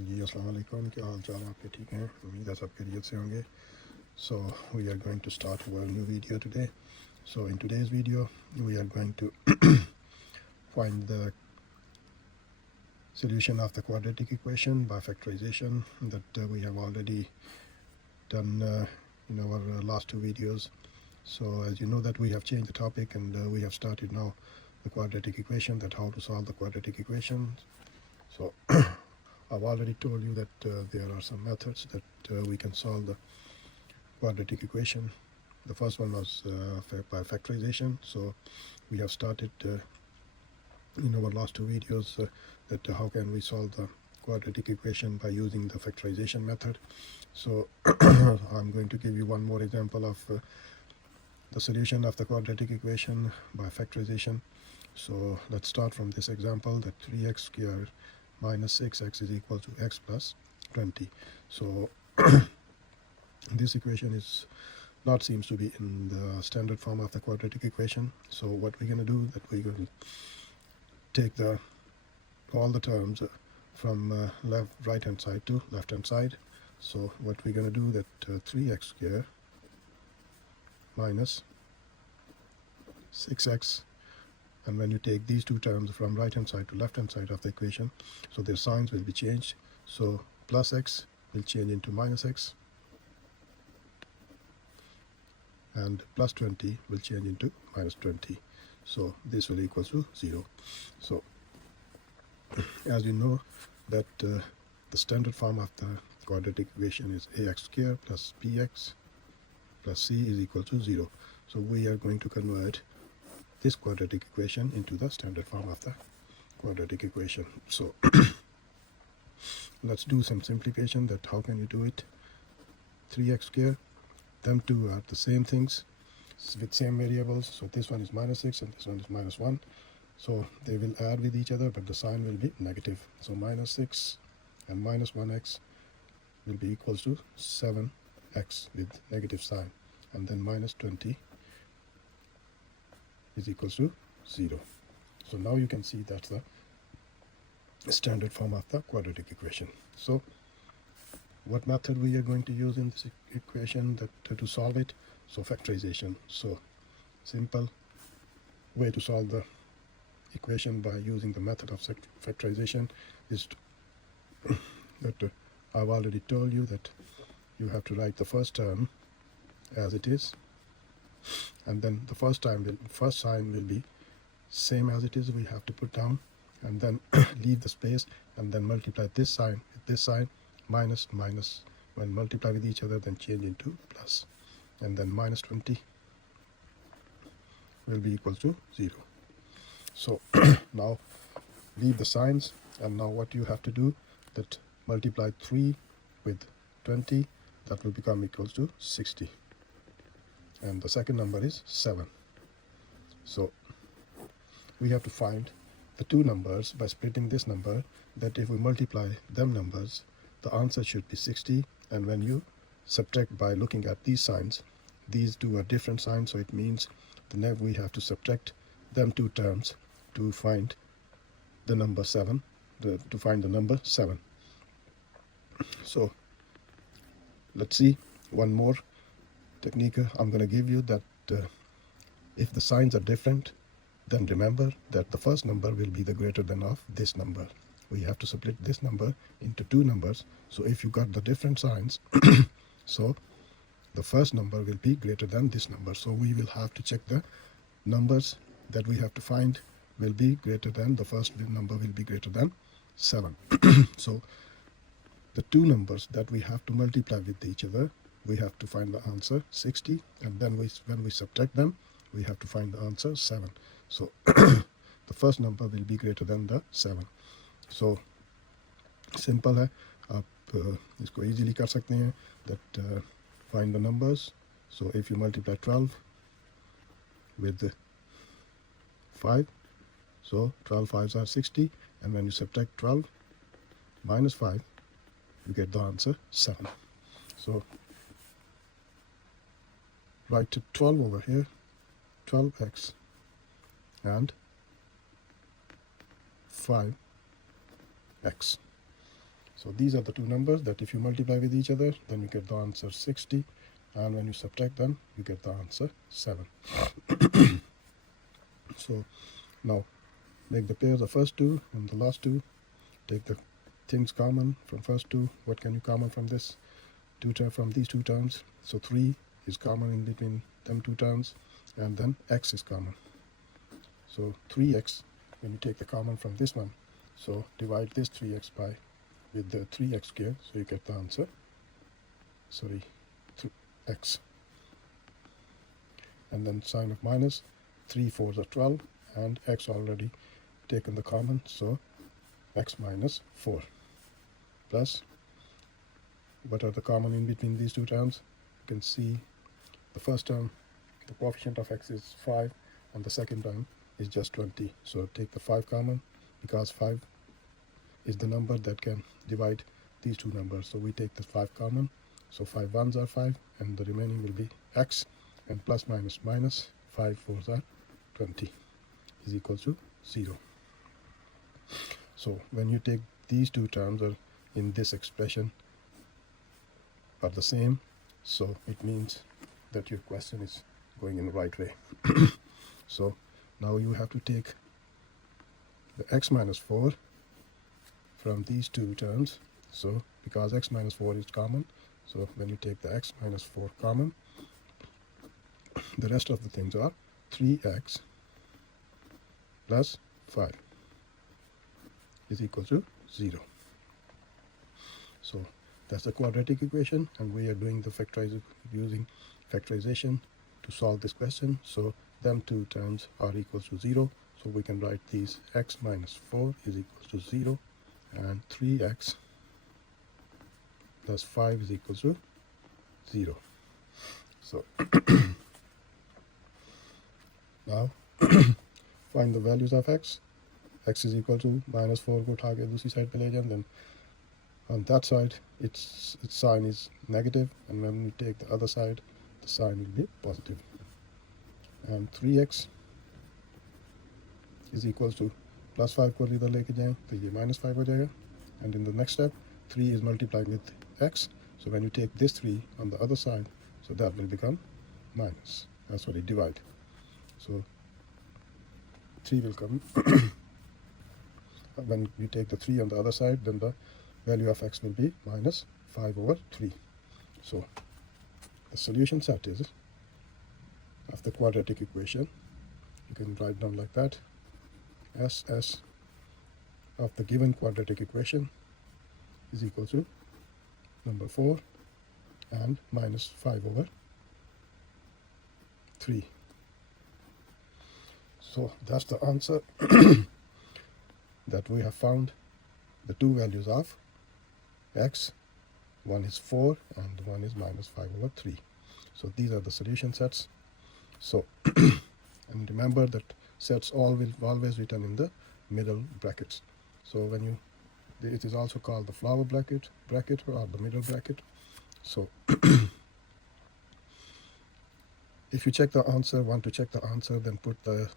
जी अस्सलाम वालेकुम, क्या हाल चाल आपके? ठीक हैं, उम्मीद है सब खैरियत से होंगे. So we are going to start our new video today. So in today's video we are going to find the solution of the quadratic equation by factorization that we have already done in our last two videos. So as you know that we have changed the topic and we have started now the quadratic equation, that how to solve the quadratic equation. So I've already told you that there are some methods that we can solve the quadratic equation. The first one was by factorization. So we have started in our last two videos that how can we solve the quadratic equation by using the factorization method. So I'm going to give you one more example of the solution of the quadratic equation by factorization. So let's start from this example, that 3x squared minus 6x is equal to x plus 20. So this equation is not seems to be in the standard form of the quadratic equation. So what we're going to do, that we're going to take all the terms from right hand side to left hand side. So what we're going to do, that 3x squared minus 6x, and when you take these two terms from right hand side to left hand side of the equation, so their signs will be changed. So plus x will change into minus x, and plus 20 will change into minus 20. So this will equal to 0. So as you know that the standard form of the quadratic equation is ax squared plus bx plus c is equal to 0. So we are going to convert this quadratic equation into the standard form of the quadratic equation. So let's do some simplification, that how can you do it. 3x squared, them two are the same things with same variables. So this one is minus 6 and this one is minus 1. So they will add with each other, but the sign will be negative. So minus 6 and minus 1x will be equals to 7x with negative sign, and then minus 20 is equals to 0. So now you can see that's the standard form of the quadratic equation. So what method we are going to use in this equation that to solve it? So factorization. So simple way to solve the equation by using the method of factorization is that I've already told you that you have to write the first term as it is, and then the first sign will be same as it is, we have to put down, and then leave the space, and then multiply this sign with this sign, minus minus, when multiply with each other then change into plus, and then minus 20 will be equal to 0. So now leave the signs, and now what you have to do, that multiply 3 with 20, that will become equals to 60, and the second number is 7. So we have to find the two numbers by splitting this number, that if we multiply them numbers, the answer should be 60, and when you subtract by looking at these signs, these two are different signs, so it means we have to subtract them two terms to find the number 7, to find the number 7. So let's see one more technique I'm going to give you, that if the signs are different, then remember that the first number will be the greater than of this number. We have to split this number into two numbers. So if you got the different signs, so the first number will be greater than this number. So we will have to check the numbers that we have to find will be greater than, the first number will be greater than 7. So the two numbers that we have to multiply with each other, we have to find the answer 60, and then when we subtract them, we have to find the answer 7. So the first number will be greater than the 7. So simple है, आप इसको easily कर सकते हैं, that find the numbers. So if you multiply 12 with 5, so 12 5s are 60, and when you subtract 12 minus 5, you get the answer 7. So write 12 over here, 12x and 5x. So these are the two numbers that if you multiply with each other, then you get the answer 60, and when you subtract them, you get the answer 7. So now make the pairs of first two and the last two. Take the things common from first two. What can you common from this from these two terms? So 3 is common in between them two terms, and then x is common. So 3x, when you take the common from this one, so divide this 3x by with the 3x squared, so you get the answer, 3x. And then sign of minus, 3 4s are 12, and x already taken the common, so x minus 4, plus, what are the common in between these two terms? You can see the first term, the coefficient of x is 5, and the second term is just 20. So take the 5 common, because 5 is the number that can divide these two numbers. So we take the 5 common, so 5 1s are 5, and the remaining will be x, and plus minus minus, 5 4s are 20, is equal to 0. So when you take these two terms are in this expression are the same, so it means that your question is going in the right way. So now you have to take the x minus 4 from these two terms. So because x minus 4 is common, so when you take the x minus 4 common, the rest of the things are 3x plus 5 is equal to 0. So that's the quadratic equation, and we are doing the using factorization to solve this question. So them two terms are equal to 0, so we can write these x minus 4 is equal to 0, and 3x plus 5 is equal to 0. So now find the values of x. X is equal to minus 4 को उठा के दूसरी side पे ले जाएं, then on that side its sign is negative, and when we take the other side, the sign will be positive. And 3x is equal to plus 5 को इधर लेके जाएं तो ये minus 5 हो जाएगा. And in the next step, 3 is multiplied with x, so when you take this 3 on the other side, so that will become minus, divide. So 3 will come when you take the 3 on the other side, then the value of x will be minus 5 over 3. So the solution set is of the quadratic equation, you can write down like that: SS of the given quadratic equation is equal to number 4 and minus 5 over 3. So that's the answer that we have found the two values of x. One is 4 and one is minus 5 over 3. So these are the solution sets. So and remember that sets all will always written in the middle brackets. So when you, it is also called the flower bracket or the middle bracket. So if you check the answer, want to check the answer, then put the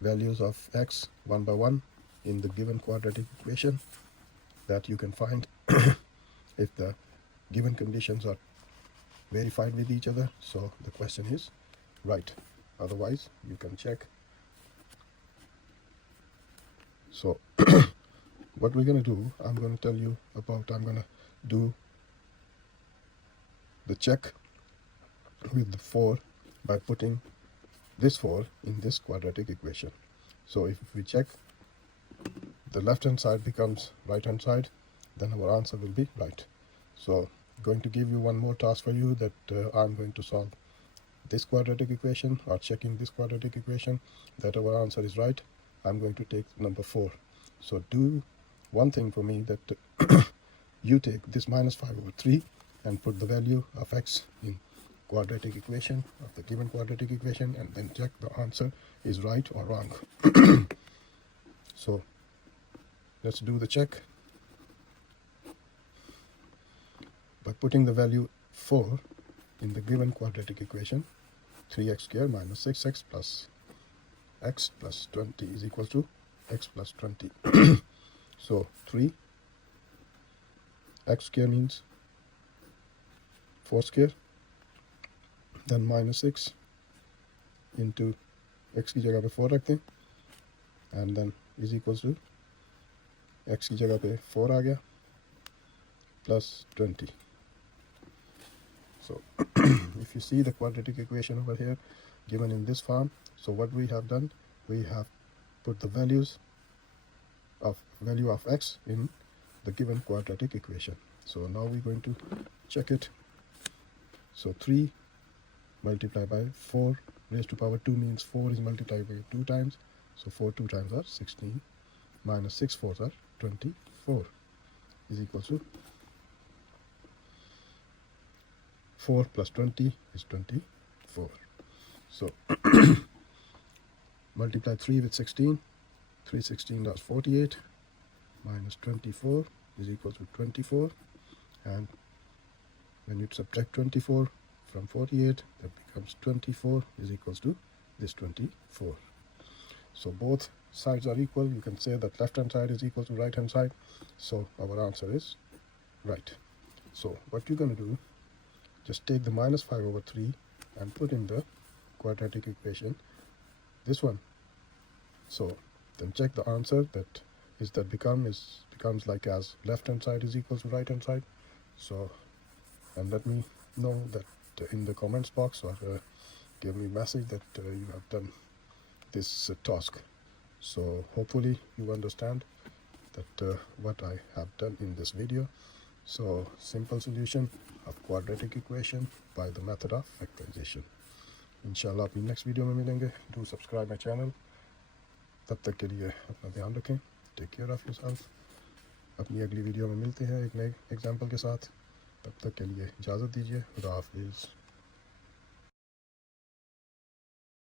values of x one by one in the given quadratic equation that you can find if the given conditions are verified with each other, so the question is right. Otherwise you can check. So what we're going to do, I'm going to tell you about, I'm going to do the check with the 4 by putting this 4 in this quadratic equation. So if we check, the left hand side becomes right hand side, then our answer will be right. So going to give you one more task for you, that I'm going to solve this quadratic equation, or checking this quadratic equation that our answer is right. I'm going to take number 4. So do one thing for me, that you take this minus 5 over 3 and put the value of x in quadratic equation of the given quadratic equation, and then check the answer is right or wrong. So let's do the check by putting the value 4 in the given quadratic equation. 3x squared minus 6x plus x plus 20 is equal to x plus 20. So 3 x square means 4 square, then minus 6 into x की जगह पे 4 रखते हैं and then is equals to x की जगह पे 4 आ गया plus 20. So if you see the quadratic equation over here given in this form, so what we have done, we have put the value of x in the given quadratic equation. So now we're going to check it. So 3 multiplied by 4 raised to power 2 means 4 is multiplied by 2 times. So 4 2 times are 16 minus 6 4s are 24 is equal to 4 plus 20 is 24. So multiply 3 with 16. 3 16 that's 48 minus 24 is equal to 24, and when you subtract 24 from 48, that becomes 24 is equals to this 24. So both sides are equal. You can say that left hand side is equal to right hand side, so our answer is right. So what you're going to do, just take the minus 5 over 3 and put in the quadratic equation this one. So then check the answer, that is that becomes like as left hand side is equal to right hand side. So, and let me know that in the comments box, or give me a message that you have done this task. So hopefully you understand that what I have done in this video. So simple solution of quadratic equation by the method of factorization. इंशाल्लाह अपनी next video में मिलेंगे. Do subscribe my channel. तब तक के लिए अपना ध्यान रखें. Take care of yourself. अपनी अगली वीडियो में मिलते हैं एक नए एग्जाम्पल के साथ. तब तक के लिए इजाज़त दीजिए. खुदा हाफिज़.